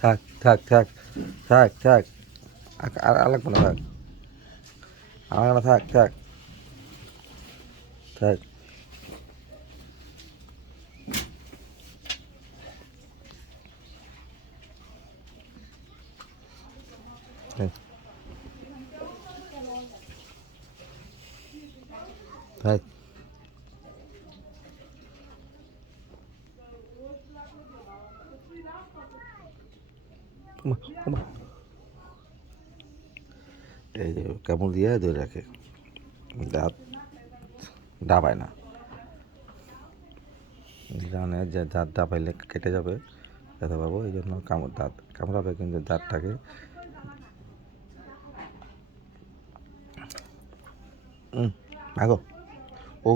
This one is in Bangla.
থাক থাক থাক থাক থাক আর লাগবে না, থাক আমার না, থাক থাক থাক। থাক থাক। ওমা, ওমা। এই যে কামড় দিয়ে ধরে রাখে, দাঁত ডাবায় না, জানে যে দাঁত ডাবাইলে কেটে যাবে, ব্যথা পাবো, এই জন্য দাঁত কামড়াবে, কিন্তু দাঁতটাকে ভাগো। ও